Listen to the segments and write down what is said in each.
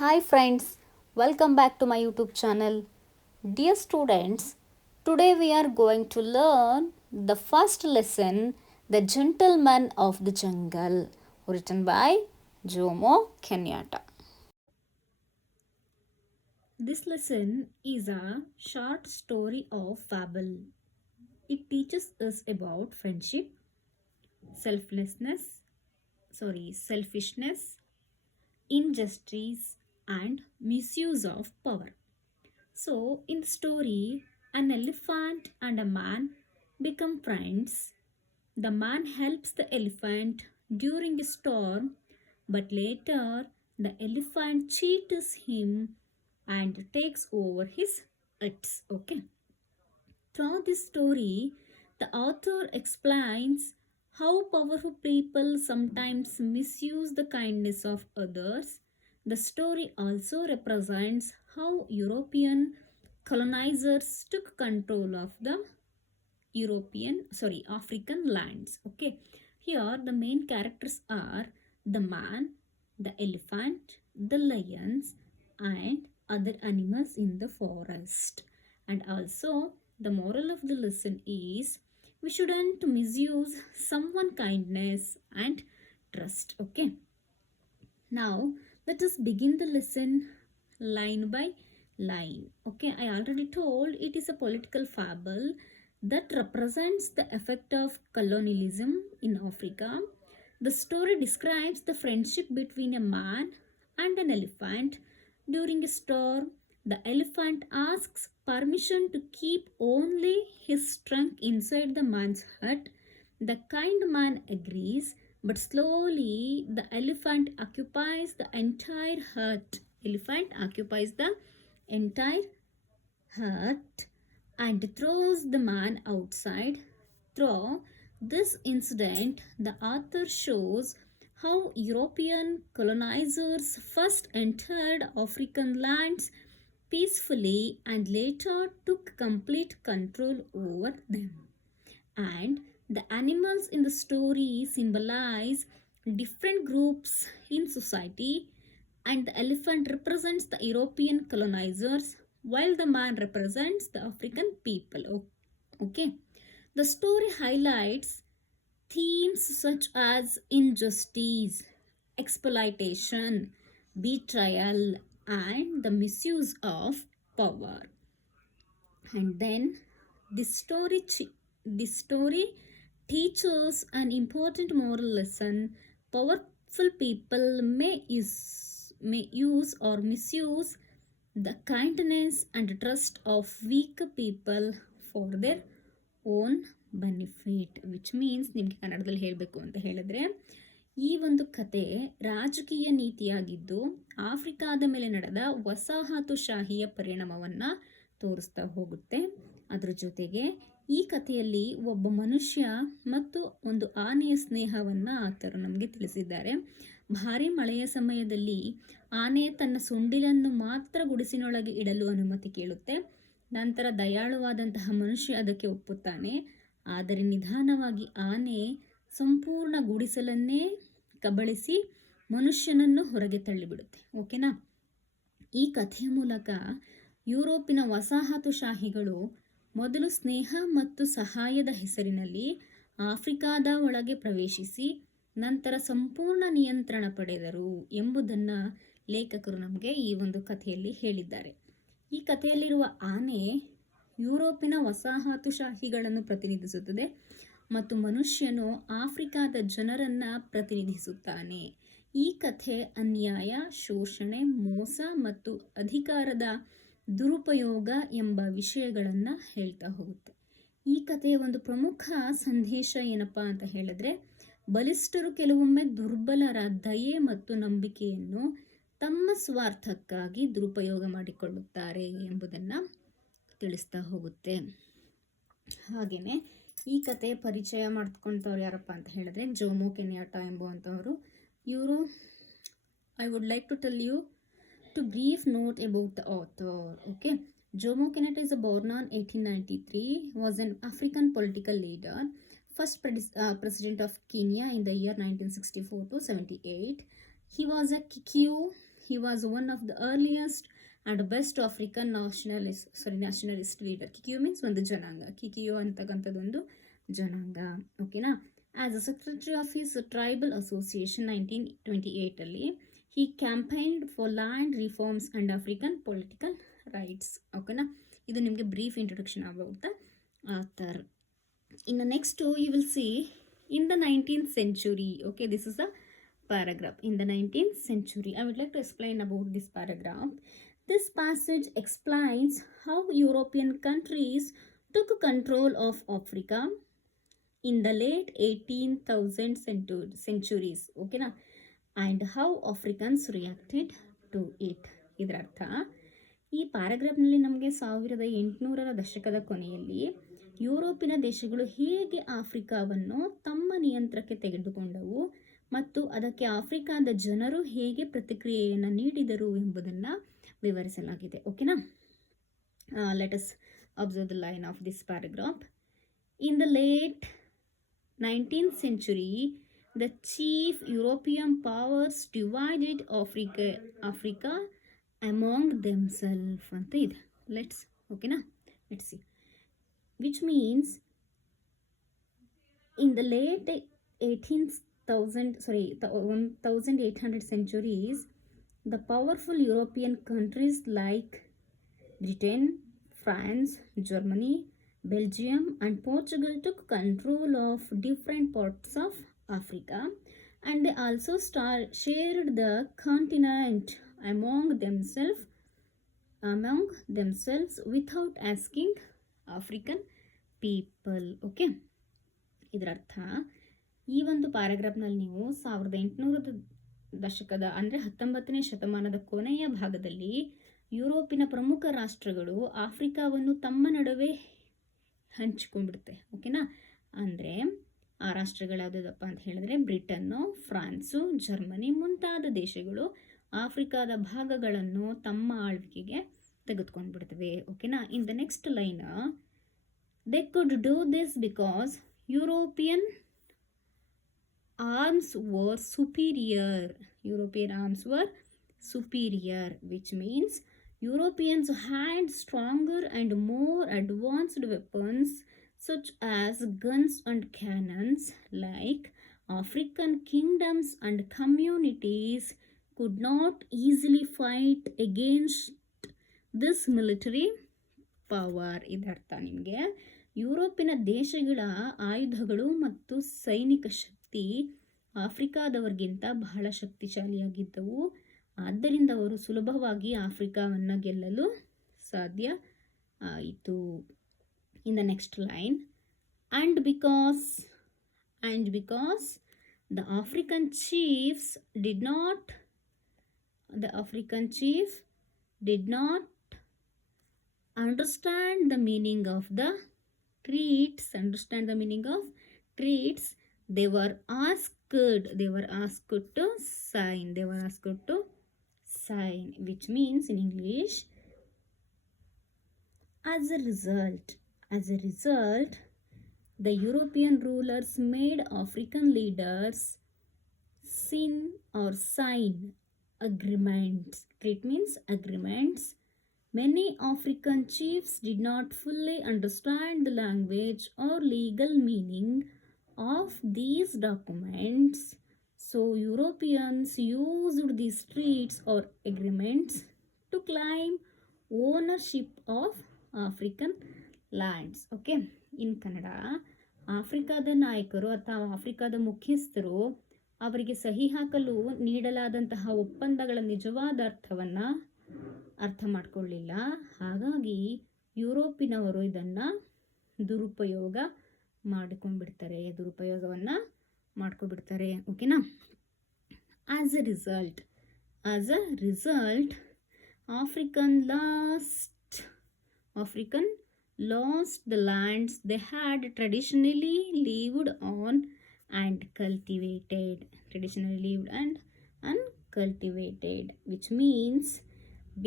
Hi friends, welcome back to my YouTube channel. Dear students, today we are going to learn the first lesson, The Gentleman of the Jungle, written by Jomo Kenyatta. This lesson is a short story of fable. It teaches us about friendship, selfishness, injustice, and misuse of power. So, in the story, an elephant and a man become friends. The man helps the elephant during a storm, but later the elephant cheats him and takes over his pets. Okay. Throughout this story, the author explains how powerful people sometimes misuse the kindness of others. The story also represents how European colonizers took control of the African lands. Okay, here the main characters are the man, the elephant, the lions, and other animals in the forest. And also, the moral of the lesson is we shouldn't misuse someone kindness and trust. Okay, now let us begin the lesson line by line. Okay, I already told it is a political fable that represents the effect of colonialism in Africa. The story describes the friendship between a man and an elephant. During a storm, the elephant asks permission to keep only his trunk inside the man's hut. The kind man agrees, but slowly the elephant occupies the entire hut. Elephant occupies the entire hut and throws the man outside. Through this incident, the author shows how European colonizers first entered African lands peacefully and later took complete control over them. And the animals in the story symbolize different groups in society, and the elephant represents the European colonizers while the man represents the African people. Okay, the story highlights themes such as injustice, exploitation, betrayal, and the misuse of power. And then this story teaches an important moral lesson. Powerful people may use or misuse the kindness and trust of weak people for their own benefit which means ನಿಮಗೆ ಕನ್ನಡದಲ್ಲಿ ಹೇಳಬೇಕು ಅಂತ ಹೇಳಿದ್ರೆ ಈ ಒಂದು ಕತೆ ರಾಜಕೀಯ ನೀತಿಯಾಗಿದ್ದು ಆಫ್ರಿಕಾದ ಮೇಲೆ ನಡೆದ ವಸಾಹತುಶಾಹಿಯ ಪರಿಣಾಮವನ್ನು ತೋರಿಸ್ತಾ ಹೋಗುತ್ತೆ. ಅದರ ಜೊತೆಗೆ ಈ ಕಥೆಯಲ್ಲಿ ಒಬ್ಬ ಮನುಷ್ಯ ಮತ್ತು ಒಂದು ಆನೆಯ ಸ್ನೇಹವನ್ನು ಆತರು ನಮಗೆ ತಿಳಿಸಿದ್ದಾರೆ. ಭಾರಿ ಮಳೆಯ ಸಮಯದಲ್ಲಿ ಆನೆ ತನ್ನ ಸೊಂಡಿಲನ್ನು ಮಾತ್ರ ಗುಡಿಸಿನೊಳಗೆ ಇಡಲು ಅನುಮತಿ ಕೇಳುತ್ತೆ. ನಂತರ ದಯಾಳುವಾದಂತಹ ಮನುಷ್ಯ ಅದಕ್ಕೆ ಒಪ್ಪುತ್ತಾನೆ. ಆದರೆ ನಿಧಾನವಾಗಿ ಆನೆ ಸಂಪೂರ್ಣ ಗುಡಿಸಲನ್ನೇ ಕಬಳಿಸಿ ಮನುಷ್ಯನನ್ನು ಹೊರಗೆ ತಳ್ಳಿಬಿಡುತ್ತೆ. ಓಕೆನಾ? ಈ ಕಥೆಯ ಮೂಲಕ ಯುರೋಪಿನ ವಸಾಹತುಶಾಹಿಗಳು ಮೊದಲು ಸ್ನೇಹ ಮತ್ತು ಸಹಾಯದ ಹೆಸರಿನಲ್ಲಿ ಆಫ್ರಿಕಾದ ಒಳಗೆ ಪ್ರವೇಶಿಸಿ ನಂತರ ಸಂಪೂರ್ಣ ನಿಯಂತ್ರಣ ಪಡೆದರು ಎಂಬುದನ್ನು ಲೇಖಕರು ನಮಗೆ ಈ ಒಂದು ಕಥೆಯಲ್ಲಿ ಹೇಳಿದ್ದಾರೆ. ಈ ಕಥೆಯಲ್ಲಿರುವ ಆನೆ ಯುರೋಪಿನ ವಸಾಹತುಶಾಹಿಗಳನ್ನು ಪ್ರತಿನಿಧಿಸುತ್ತದೆ ಮತ್ತು ಮನುಷ್ಯನು ಆಫ್ರಿಕಾದ ಜನರನ್ನು ಪ್ರತಿನಿಧಿಸುತ್ತಾನೆ. ಈ ಕಥೆ ಅನ್ಯಾಯ, ಶೋಷಣೆ, ಮೋಸ ಮತ್ತು ಅಧಿಕಾರದ ದುರುಪಯೋಗ ಎಂಬ ವಿಷಯಗಳನ್ನು ಹೇಳ್ತಾ ಹೋಗುತ್ತೆ. ಈ ಕಥೆಯ ಒಂದು ಪ್ರಮುಖ ಸಂದೇಶ ಏನಪ್ಪ ಅಂತ ಹೇಳಿದ್ರೆ, ಬಲಿಷ್ಠರು ಕೆಲವೊಮ್ಮೆ ದುರ್ಬಲರ ದಯೆ ಮತ್ತು ನಂಬಿಕೆಯನ್ನು ತಮ್ಮ ಸ್ವಾರ್ಥಕ್ಕಾಗಿ ದುರುಪಯೋಗ ಮಾಡಿಕೊಳ್ಳುತ್ತಾರೆ ಎಂಬುದನ್ನು ತಿಳಿಸ್ತಾ ಹೋಗುತ್ತೆ. ಹಾಗೆಯೇ ಈ ಕಥೆಯ ಪರಿಚಯ ಮಾಡ್ಕೊಳ್ತವ್ರು ಯಾರಪ್ಪ ಅಂತ ಹೇಳಿದ್ರೆ ಜೋಮೋ ಕೆನ್ಯಾಟಾ ಎಂಬುವಂಥವರು. ಇವರು I would like to tell you to brief note about the author. Okay, Jomo Kenyatta is born on 1893, was an African political leader, first president of Kenya in the year 1964 to 78. He was a Kikuyu He was one of the earliest and best African nationalist leader. Kikuyu means ಒಂದು ಜನಾಂಗ. Kikuyu ಅಂತಕ್ಕಂಥದ್ದೊಂದು ಜನಾಂಗ. ಓಕೆನಾ. As a secretary of his tribal association 1928 he campaigned for land reforms and African political rights. ಓಕೆನಾ. ಇದು ನಿಮಗೆ brief introduction about the author. In the next you will see in the 19th century. Okay, this is the paragraph. In the 19th century, I would like to explain about this paragraph. This passage explains how European countries took control of Africa in the late 18,000 centuries. Okay na, and how Africans reacted to it. ಇದರ ಅರ್ಥ, ಈ ಪ್ಯಾರಾಗ್ರಾಫ್ನಲ್ಲಿ ನಮಗೆ 1800ರ ದಶಕದ ಕೊನೆಯಲ್ಲಿ ಯುರೋಪಿನ ದೇಶಗಳು ಹೇಗೆ ಆಫ್ರಿಕಾವನ್ನು ತಮ್ಮ ನಿಯಂತ್ರಣಕ್ಕೆ ತೆಗೆದುಕೊಂಡವು ಮತ್ತು ಅದಕ್ಕೆ ಆಫ್ರಿಕಾದ ಜನರು ಹೇಗೆ ಪ್ರತಿಕ್ರಿಯೆಯನ್ನು ನೀಡಿದರು ಎಂಬುದನ್ನು ವಿವರಿಸಲಾಗಿದೆ. ಓಕೆನಾ. Let us observe the line of this paragraph. In the late 19th century, the chief European powers divided Africa among themselves ಅಂತ ಇದೆ. ಓಕೆನಾ, let's see. Which means in the late 1800 centuries, the powerful European countries like Britain, France, Germany, Belgium and Portugal took control of different parts of Africa, and they also shared the continent among themselves without asking African people. Okay, ಇದರ ಅರ್ಥ, ಈ ಒಂದು ಪ್ಯಾರಾಗ್ರಾಫ್ನಲ್ಲಿ ನೀವು 1800ರ ದಶಕದ ಅಂದರೆ 19ನೇ ಶತಮಾನದ ಕೊನೆಯ ಭಾಗದಲ್ಲಿ ಯುರೋಪಿನ ಪ್ರಮುಖ ರಾಷ್ಟ್ರಗಳು ಆಫ್ರಿಕಾವನ್ನು ತಮ್ಮ ನಡುವೆ ಹಂಚಿಕೊಂಡ್ಬಿಡುತ್ತೆ. ಓಕೆನಾ. ಅಂದರೆ ಆ ರಾಷ್ಟ್ರಗಳು ಯಾವುದಪ್ಪ ಅಂತ ಹೇಳಿದ್ರೆ ಬ್ರಿಟನ್ನು, ಫ್ರಾನ್ಸು, ಜರ್ಮನಿ ಮುಂತಾದ ದೇಶಗಳು ಆಫ್ರಿಕಾದ ಭಾಗಗಳನ್ನು ತಮ್ಮ ಆಳ್ವಿಕೆಗೆ ತೆಗೆದುಕೊಂಡು ಬಿಡ್ತವೆ. ಓಕೆನಾ. ಇನ್ the next line, they could do this because European arms var superior, which means Europeans had stronger and more advanced weapons such as guns and cannons, like African kingdoms and communities could not easily fight against this military power. ಇದರ್ಥ ನಿಮಗೆ ಯುರೋಪಿನ ದೇಶಗಳ ಆಯುಧಗಳು ಮತ್ತು ಸೈನಿಕ ಶಕ್ತಿ ಆಫ್ರಿಕಾದವರಿಗಿಂತ ಬಹಳ ಶಕ್ತಿಶಾಲಿಯಾಗಿದ್ದವು. ಆದ್ದರಿಂದ ಅವರು ಸುಲಭವಾಗಿ ಆಫ್ರಿಕಾವನ್ನು ಗೆಲ್ಲಲು ಸಾಧ್ಯ ಆಯಿತು. ಇನ್ the next line, and because the African chief did not understand the meaning of treats, they were asked to sign, which means in English, as a result the European rulers made African leaders sign agreements. It means agreements. Many African chiefs did not fully understand the language or legal meaning of these documents, so Europeans used these treaties or agreements to claim ownership of African lands. Okay, in Kannada, ಆಫ್ರಿಕಾದ ನಾಯಕರು ಅಥವಾ ಆಫ್ರಿಕಾದ ಮುಖ್ಯಸ್ಥರು ಅವರಿಗೆ ಸಹಿ ಹಾಕಲು ನೀಡಲಾದಂತಹ ಒಪ್ಪಂದಗಳ ನಿಜವಾದ ಅರ್ಥವನ್ನು ಅರ್ಥ ಮಾಡಿಕೊಳ್ಳಿಲ್ಲ. ಹಾಗಾಗಿ ಯುರೋಪಿನವರು ಇದನ್ನು ದುರುಪಯೋಗವನ್ನು ಮಾಡ್ಕೊಂಡ್ಬಿಡ್ತಾರೆ. ಓಕೆನಾ. As a result African lost the lands they had traditionally lived on and cultivated, which means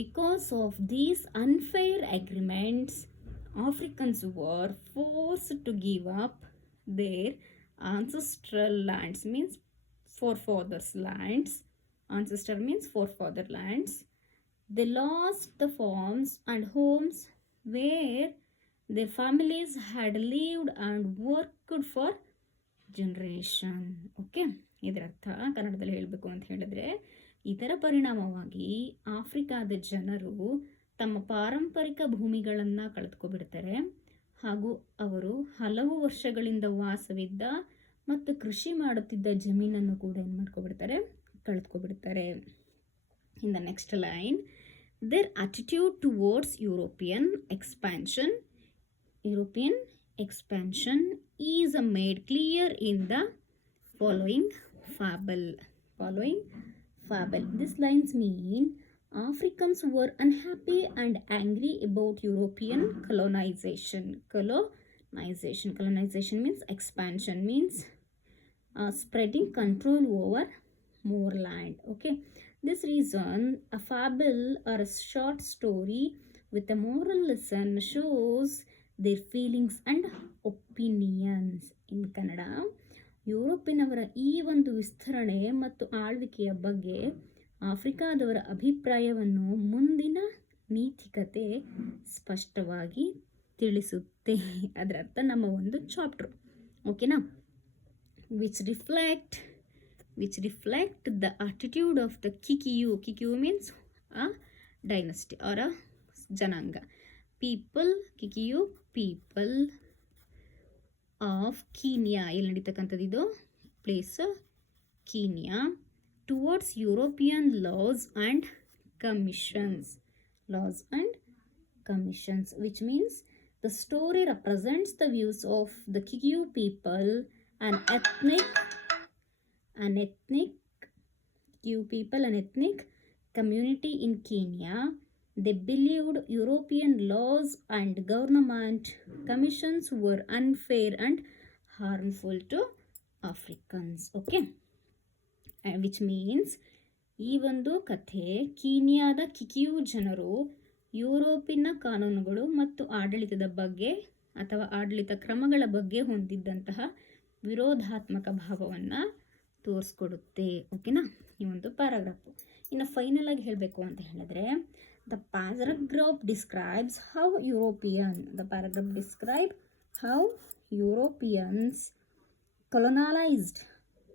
because of these unfair agreements, Africans were forced to give up their ancestral lands, means forefathers' lands, Ancestor means forefatherlands. They lost the farms and homes where their families had lived and worked for generation. Okay, ಇದರ ಅರ್ಥ ಕನ್ನಡದಲ್ಲಿ ಹೇಳಬೇಕು ಅಂತ ಹೇಳಿದ್ರೆ, ಇದರ ಪರಿಣಾಮವಾಗಿ ಆಫ್ರಿಕಾದ ಜನರು ತಮ್ಮ ಪಾರಂಪರಿಕ ಭೂಮಿಗಳನ್ನು ಕಳೆದುಕೊಬಿಡ್ತಾರೆ ಹಾಗೂ ಅವರು ಹಲವು ವರ್ಷಗಳಿಂದ ವಾಸವಿದ್ದ ಮತ್ತು ಕೃಷಿ ಮಾಡುತ್ತಿದ್ದ ಜಮೀನನ್ನು ಕೂಡ ಏನು ಮಾಡ್ಕೊಬಿಡ್ತಾರೆ, ಕಳೆದುಕೊಬಿಡ್ತಾರೆ. In the next line, their attitude towards European expansion is made clear in the following fable. These lines mean Africans were unhappy and angry about European colonization. Colonization means expansion, means spreading control over more land. Okay, this reason a fable or a short story with a moral lesson shows their feelings and opinions. In Kannada, ಯುರೋಪಿನವರ ಈ ಒಂದು ವಿಸ್ತರಣೆ ಮತ್ತು ಆಳ್ವಿಕೆಯ ಬಗ್ಗೆ ಆಫ್ರಿಕಾದವರ ಅಭಿಪ್ರಾಯವನ್ನು ಮುಂದಿನ ನೀತಿಕತೆ ಸ್ಪಷ್ಟವಾಗಿ ತಿಳಿಸುತ್ತೆ. ಅದರ ಅರ್ಥ ನಮ್ಮ ಒಂದು ಚಾಪ್ಟರ್. ಓಕೆನಾ? which reflect the attitude of the Kikiyu. Kikiyu means a dynasty or a jananga. Kikiyu people of Kenya, ಇಲ್ಲಿ ನಡೀತಕ್ಕಂಥದ್ದು place Kenya, towards European laws and commissions, which means the story represents the views of the Kikiyu people, an ethnic community in Kenya. They believed European laws and government commissions were unfair and harmful to Africans. Okay, which means ಈ ಒಂದು ಕಥೆ ಕೀನ್ಯಾದ ಕಿಕಿಯು ಜನರು ಯುರೋಪಿನ ಕಾನೂನುಗಳು ಮತ್ತು ಆಡಳಿತದ ಬಗ್ಗೆ ಅಥವಾ ಆಡಳಿತ ಕ್ರಮಗಳ ಬಗ್ಗೆ ಹೊಂದಿದ್ದಂತಹ ವಿರೋಧಾತ್ಮಕ ಭಾವವನ್ನು ತೋರಿಸ್ಕೊಡುತ್ತೆ. ಓಕೆನಾ? ಈ ಒಂದು ಪ್ಯಾರಾಗ್ರಾಫು. ಇನ್ನು ಫೈನಲ್ ಆಗಿ ಹೇಳಬೇಕು ಅಂತ ಹೇಳಿದ್ರೆ, the paragraph describes how Europeans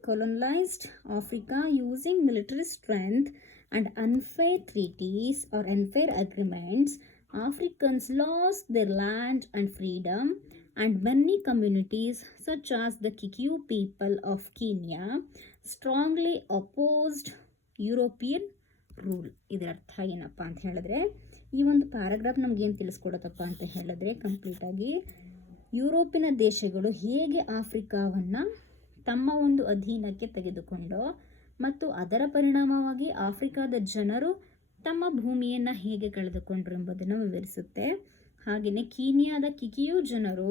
colonized Africa using military strength and unfair treaties or unfair agreements. Africans lost their land and freedom, and many communities such as the Kikiyu people of Kenya strongly opposed European rule. ಇದರ ಅರ್ಥ ಏನಪ್ಪ ಅಂತ ಹೇಳಿದ್ರೆ, ಈ ಒಂದು paragraph ನಮಗೇನು ತಿಳಿಸ್ಕೊಡತ್ತಪ್ಪ ಅಂತ ಹೇಳಿದ್ರೆ, ಕಂಪ್ಲೀಟಾಗಿ ಯುರೋಪಿನ ದೇಶಗಳು ಹೇಗೆ ಆಫ್ರಿಕಾವನ್ನು ತಮ್ಮ ಒಂದು ಅಧೀನಕ್ಕೆ ತೆಗೆದುಕೊಂಡು ಮತ್ತು ಅದರ ಪರಿಣಾಮವಾಗಿ ಆಫ್ರಿಕಾದ ಜನರು ತಮ್ಮ ಭೂಮಿಯನ್ನು ಹೇಗೆ ಕಳೆದುಕೊಂಡ್ರು ಎಂಬುದನ್ನು ವಿವರಿಸುತ್ತೆ. ಹಾಗೆಯೇ ಕೀನ್ಯಾದ ಕಿಕಿಯು ಜನರು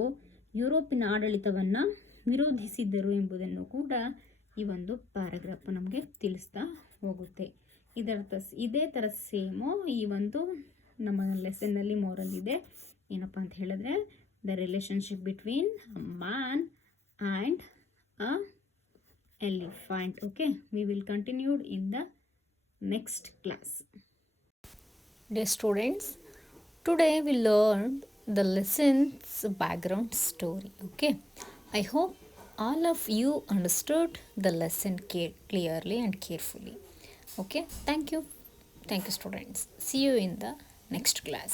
ಯುರೋಪಿನ ಆಡಳಿತವನ್ನು ವಿರೋಧಿಸಿದ್ದರು ಎಂಬುದನ್ನು ಕೂಡ ಈ ಒಂದು ಪ್ಯಾರಾಗ್ರಾಫ್ ನಮಗೆ ತಿಳಿಸ್ತಾ ಹೋಗುತ್ತೆ. ಇದೇ ಥರ ಸೇಮು ಈ ಒಂದು ನಮ್ಮ ಲೆಸನ್ನಲ್ಲಿ ಮೋರಲ್ ಇದೆ. ಏನಪ್ಪ ಅಂತ ಹೇಳಿದ್ರೆ, the relationship between a man and a elephant. Okay, we will continued in the next class. Dear students, today we learned the lesson's background story. Okay, I hope all of you understood the lesson clearly and carefully. Okay, thank you students. See you in the next class.